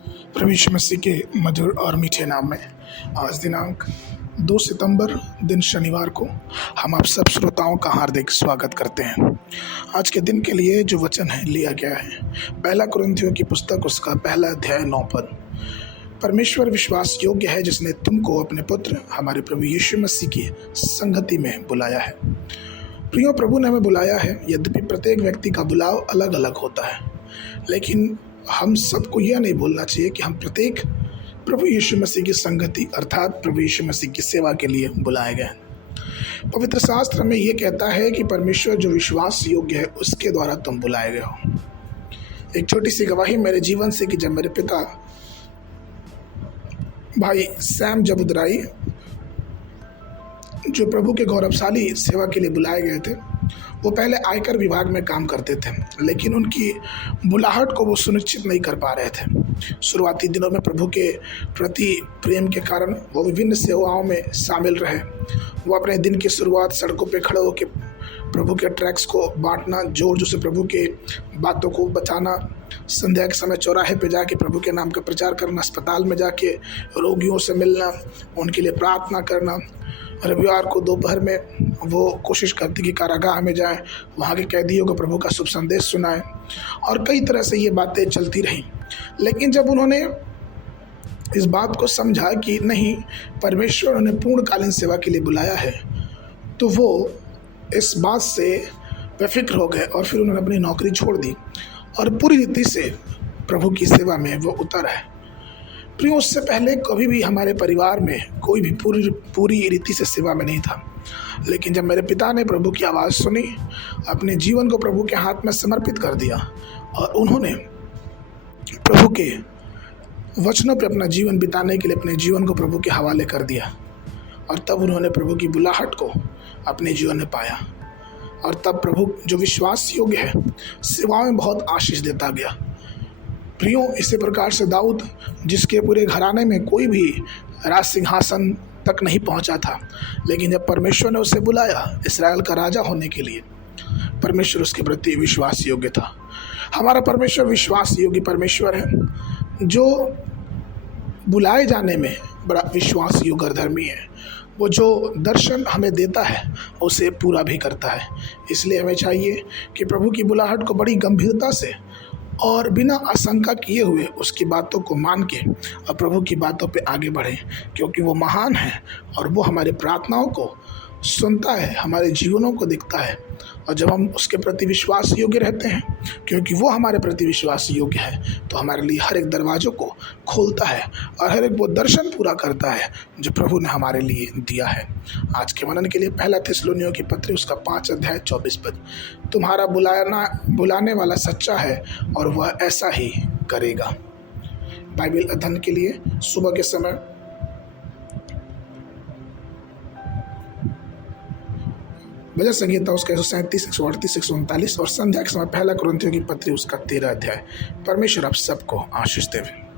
प्रभु यीशु मसीह के मधुर और मीठे नाम में आज दिनांक 2 सितंबर दिन शनिवार को हम आप सब श्रोताओं का हार्दिक स्वागत करते हैं। आज के दिन के लिए जो वचन है लिया गया है पहला कुरिन्थियों की पुस्तक उसका पहला अध्याय 9 पद। परमेश्वर विश्वास योग्य है जिसने तुमको अपने पुत्र हमारे प्रभु यीशु मसीह की संगति में बुलाया है। प्रियो, प्रभु ने हमें बुलाया है। यद्यपि प्रत्येक व्यक्ति का बुलाव अलग अलग होता है, लेकिन हम सबको यह नहीं बोलना चाहिए कि हम प्रत्येक प्रभु यीशु मसीह की संगति अर्थात प्रभु यीशु मसीह की सेवा के लिए बुलाए गए। पवित्र शास्त्र में यह कहता है कि परमेश्वर जो विश्वास योग्य है उसके द्वारा तुम बुलाए गए हो। एक छोटी सी गवाही मेरे जीवन से कि जब मेरे पिता भाई सैम जबुदराई जो प्रभु के गौरवशाली सेवा के लिए बुलाए गए थे, वो पहले आयकर विभाग में काम करते थे, लेकिन उनकी बुलाहट को वो सुनिश्चित नहीं कर पा रहे थे। शुरुआती दिनों में प्रभु के प्रति प्रेम के कारण वो विभिन्न सेवाओं में शामिल रहे। वो अपने दिन की शुरुआत सड़कों पे खड़े होकर प्रभु के ट्रैक्स को बांटना, जोर जोर से प्रभु के बातों को बचाना, संध्या के समय चौराहे पे जाके प्रभु के नाम का प्रचार करना, अस्पताल में जाके रोगियों से मिलना, उनके लिए प्रार्थना करना। रविवार को दोपहर में वो कोशिश करती कि कारागाह में जाए, वहाँ के कैदियों को प्रभु का शुभ संदेश सुनाए, और कई तरह से ये बातें चलती रहीं। लेकिन जब उन्होंने इस बात को समझा कि नहीं, परमेश्वर उन्हें पूर्णकालीन सेवा के लिए बुलाया है, तो वो इस बात से बेफिक्र हो गए और फिर उन्होंने अपनी नौकरी छोड़ दी और पूरी रीति से प्रभु की सेवा में वो उतर है। प्रियो, उससे पहले कभी भी हमारे परिवार में कोई भी पूरी रीति से सेवा में नहीं था, लेकिन जब मेरे पिता ने प्रभु की आवाज़ सुनी, अपने जीवन को प्रभु के हाथ में समर्पित कर दिया और उन्होंने प्रभु के वचनों पर अपना जीवन बिताने के लिए अपने जीवन को प्रभु के हवाले कर दिया, और तब उन्होंने प्रभु की बुलाहट को अपने जीवन में पाया। और तब प्रभु जो विश्वास योग्य है सेवाओं में बहुत आशीष देता गया। प्रियो, इसी प्रकार से दाऊद, जिसके पूरे घराने में कोई भी राज सिंहासन तक नहीं पहुंचा था, लेकिन जब परमेश्वर ने उसे बुलाया इस्राएल का राजा होने के लिए, परमेश्वर उसके प्रति विश्वास योग्य था। हमारा परमेश्वर विश्वास योग्य परमेश्वर है, जो बुलाए जाने में बड़ा विश्वास योग्य और धर्मी है। वो जो दर्शन हमें देता है उसे पूरा भी करता है। इसलिए हमें चाहिए कि प्रभु की बुलाहट को बड़ी गंभीरता से और बिना आशंका किए हुए उसकी बातों को मान के और प्रभु की बातों पे आगे बढ़ें, क्योंकि वो महान है और वो हमारी प्रार्थनाओं को सुनता है, हमारे जीवनों को देखता है। और जब हम उसके प्रति विश्वास योग्य रहते हैं, क्योंकि वो हमारे प्रति विश्वास योग्य है, तो हमारे लिए हर एक दरवाज़ों को खोलता है और हर एक वो दर्शन पूरा करता है जो प्रभु ने हमारे लिए दिया है। आज के मनन के लिए पहला थिस्सलुनीयों की पत्री उसका 5 अध्याय 24 पद। तुम्हारा बुलाने वाला सच्चा है और वह ऐसा ही करेगा। बाइबल अध्ययन के लिए सुबह के समय भजन संगीता उसका 137, 138, 139 और संध्या के समय पहला कुरिन्थियों की पत्री उसका 13 अध्याय। परमेश्वर आप सबको आशीष देवे।